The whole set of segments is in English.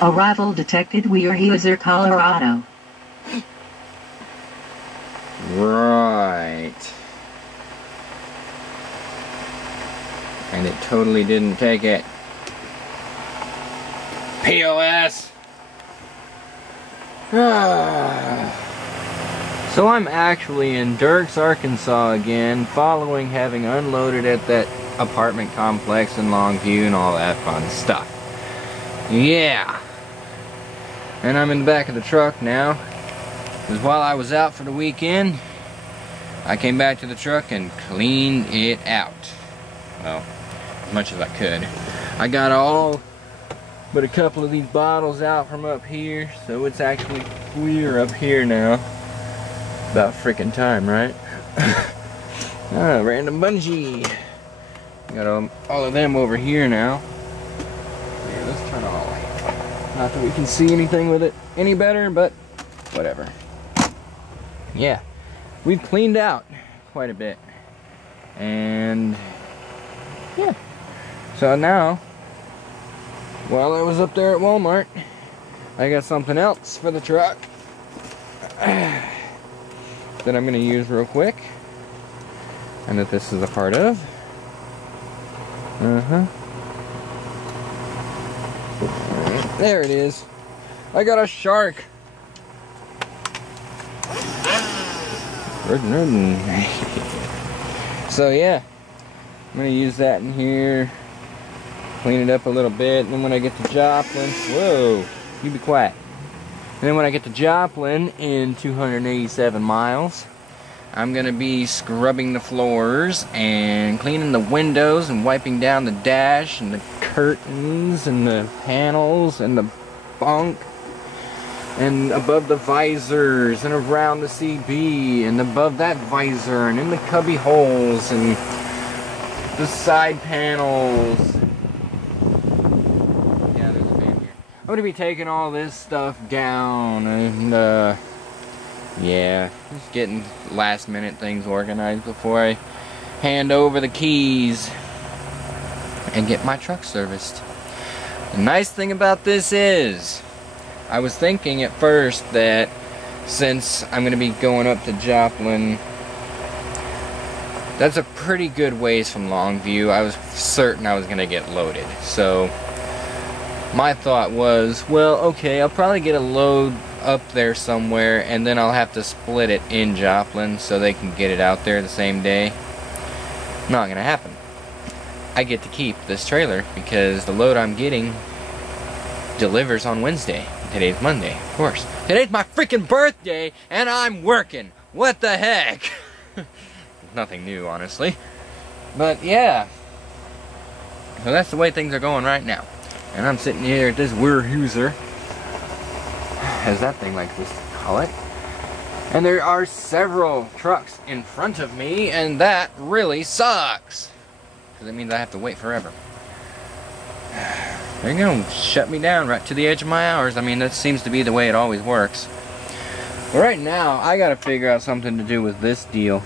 Arrival detected. We are user Colorado. Right. And it totally didn't take it. POS! So I'm actually in Dirks, Arkansas again, following having unloaded at that apartment complex in Longview and all that fun stuff. Yeah. And I'm in the back of the truck now. Because while I was out for the weekend, I came back to the truck and cleaned it out. Well, as much as I could. I got all but a couple of these bottles out from up here, so it's actually clear up here now. About freaking time, right? Random bungee. Got all of them over here now. Here, let's turn on the light. Not that we can see anything with it any better, but whatever. Yeah, we've cleaned out quite a bit. And yeah. So now, while I was up there at Walmart, I got something else for the truck that I'm going to use real quick, and that this is a part of. There it is. I got a shark. So yeah, I'm going to use that in here, clean it up a little bit, and then when I get to Joplin, whoa, you be quiet. And then when I get to Joplin in 287 miles, I'm going to be scrubbing the floors and cleaning the windows and wiping down the dash and the curtains and the panels and the bunk and above the visors and around the CB and above that visor and in the cubby holes and the side panels. Yeah, there's a fan here. I'm going to be taking all this stuff down and yeah, just getting last minute things organized before I hand over the keys and get my truck serviced. The nice thing about this is, I was thinking at first that since I'm going to be going up to Joplin, that's a pretty good ways from Longview. I was certain I was going to get loaded. So my thought was, well, okay, I'll probably get a load up there somewhere, and then I'll have to split it in Joplin so they can get it out there the same day. Not gonna happen. I get to keep this trailer because the load I'm getting delivers on Wednesday. Today's Monday, of course. Today's my freaking birthday, and I'm working. What the heck? Nothing new, honestly. But yeah. So that's the way things are going right now. And I'm sitting here at this Weyerhaeuser, as that thing likes to call it. And there are several trucks in front of me, and that really sucks. Because it means I have to wait forever. They're going to shut me down right to the edge of my hours. I mean, that seems to be the way it always works. But right now, I got to figure out something to do with this deal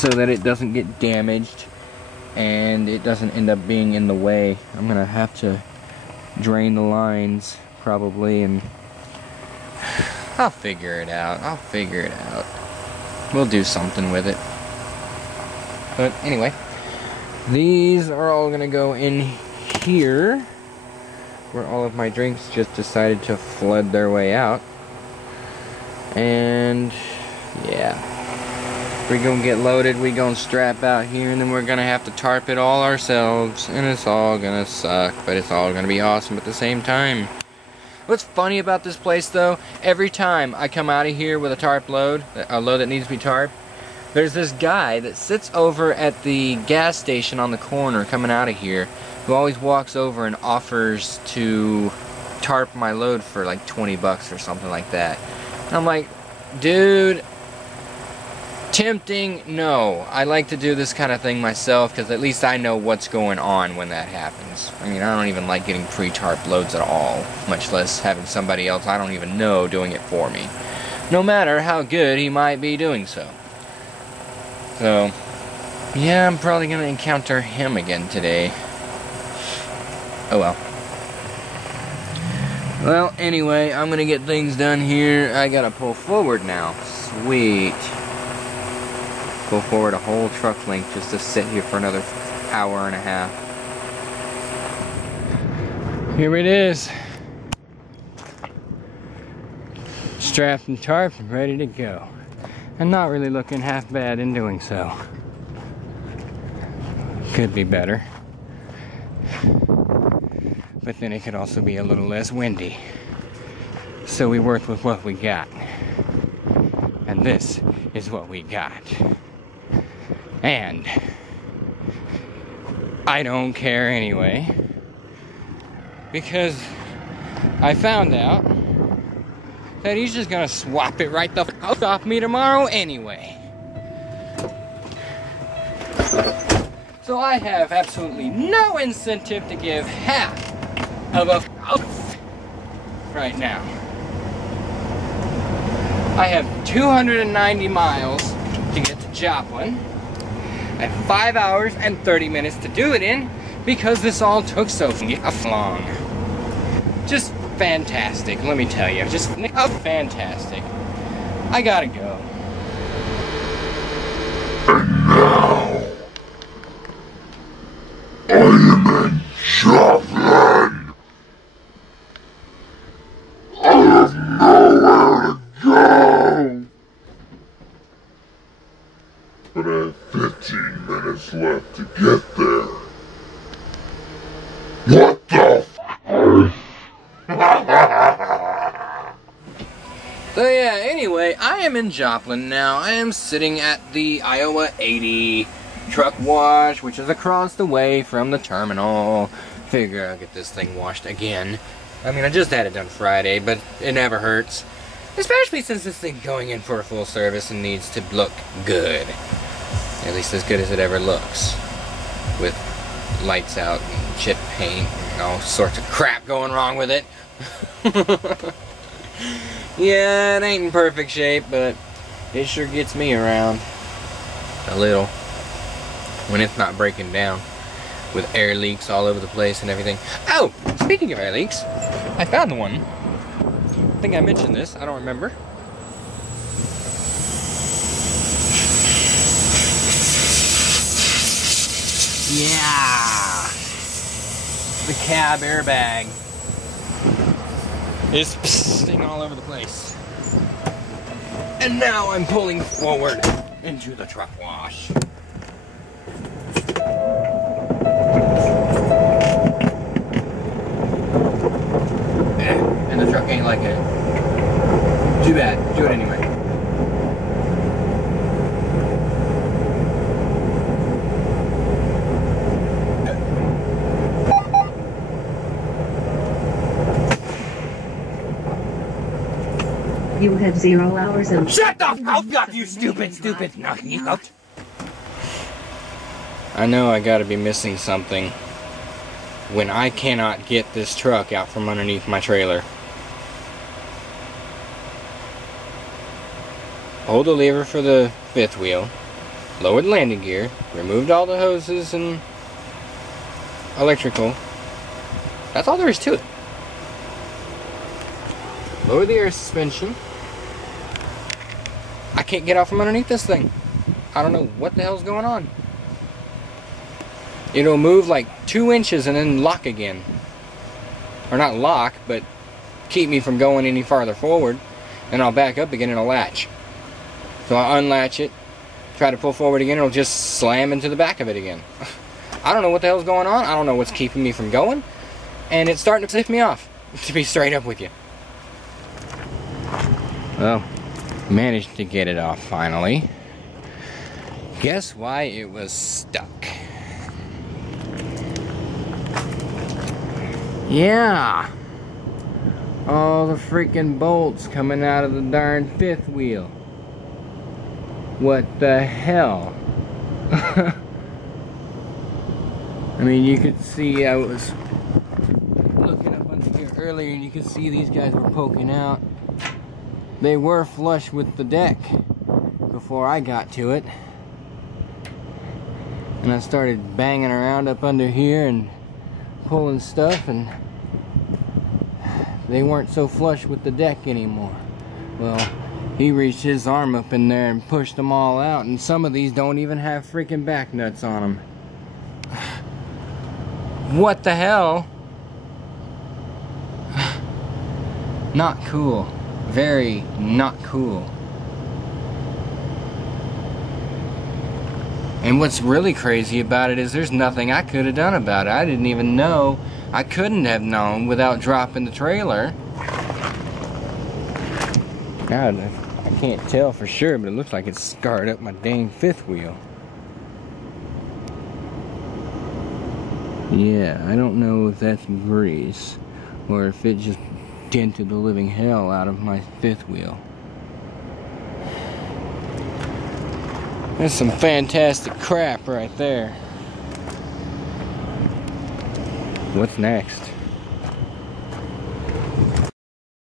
so that it doesn't get damaged and it doesn't end up being in the way. I'm going to have to drain the lines probably, and I'll figure it out. I'll figure it out. We'll do something with it. But anyway, these are all going to go in here where all of my drinks just decided to flood their way out. And yeah, we're gonna get loaded, we gonna strap out here, and then we're gonna have to tarp it all ourselves, and it's all gonna suck, but it's all gonna be awesome at the same time. What's funny about this place though, every time I come out of here with a tarp load, a load that needs to be tarped, there's this guy that sits over at the gas station on the corner coming out of here, who always walks over and offers to tarp my load for like 20 bucks or something like that. And I'm like, dude, tempting? No. I like to do this kind of thing myself because at least I know what's going on when that happens. I mean, I don't even like getting pre-tarp loads at all, much less having somebody else I don't even know doing it for me, no matter how good he might be doing so. So, yeah, I'm probably going to encounter him again today. Oh well. Well, anyway, I'm gonna get things done here. I gotta pull forward now. Sweet. Pull forward a whole truck length just to sit here for another hour and a half. Here it is. Strapped and tarped and ready to go. And not really looking half bad in doing so. Could be better. But then it could also be a little less windy. So we worked with what we got. And this is what we got. And I don't care anyway. Because I found out that he's just gonna swap it right the f off me tomorrow anyway. So I have absolutely no incentive to give half of a f right now. I have 290 miles to get to Joplin. I have 5 hours and 30 minutes to do it in because this all took so long. Just fantastic, let me tell you. Just fantastic. I gotta go. And now, I am in Joplin. I have nowhere to go. But I have 15 minutes left to get there. What the f***? So yeah, anyway, I am in Joplin now. I am sitting at the Iowa 80 truck wash, which is across the way from the terminal. Figure I'll get this thing washed again. I mean, I just had it done Friday, but it never hurts. Especially since this thing's going in for a full service and needs to look good. At least as good as it ever looks. With lights out and chip paint and all sorts of crap going wrong with it. Yeah, it ain't in perfect shape, but it sure gets me around. A little. When it's not breaking down. With air leaks all over the place and everything. Oh! Speaking of air leaks, I found one. I think I mentioned this, I don't remember. Yeah! The cab airbag is pissing all over the place. And now I'm pulling forward into the truck wash. And the truck ain't like it. Too bad. Do it anyway. You have 0 hours and... Shut the f up, you stupid knocking out. I know I gotta be missing something when I cannot get this truck out from underneath my trailer. Hold the lever for the fifth wheel, lowered the landing gear, removed all the hoses and electrical. That's all there is to it. Lower the air suspension. I can't get out from underneath this thing. I don't know what the hell's going on. It'll move like 2 inches and then lock again. Or not lock, but keep me from going any farther forward. And I'll back up again and it'll latch. So I unlatch it, try to pull forward again, it'll just slam into the back of it again. I don't know what the hell's going on. I don't know what's keeping me from going. And it's starting to piss me off, to be straight up with you. Well, managed to get it off finally. Guess why it was stuck? Yeah! All the freaking bolts coming out of the darn fifth wheel. What the hell? I mean, you could see I was looking up under here earlier and you could see these guys were poking out. They were flush with the deck before I got to it. And I started banging around up under here and pulling stuff and they weren't so flush with the deck anymore. Well, he reached his arm up in there and pushed them all out, and some of these don't even have freaking back nuts on them. What the hell? Not cool. Very not cool. And what's really crazy about it is there's nothing I could have done about it. I didn't even know. I couldn't have known without dropping the trailer. God, I can't tell for sure, but it looks like it's scarred up my dang fifth wheel. Yeah, I don't know if that's grease or if it just dented the living hell out of my fifth wheel. That's some fantastic crap right there. What's next?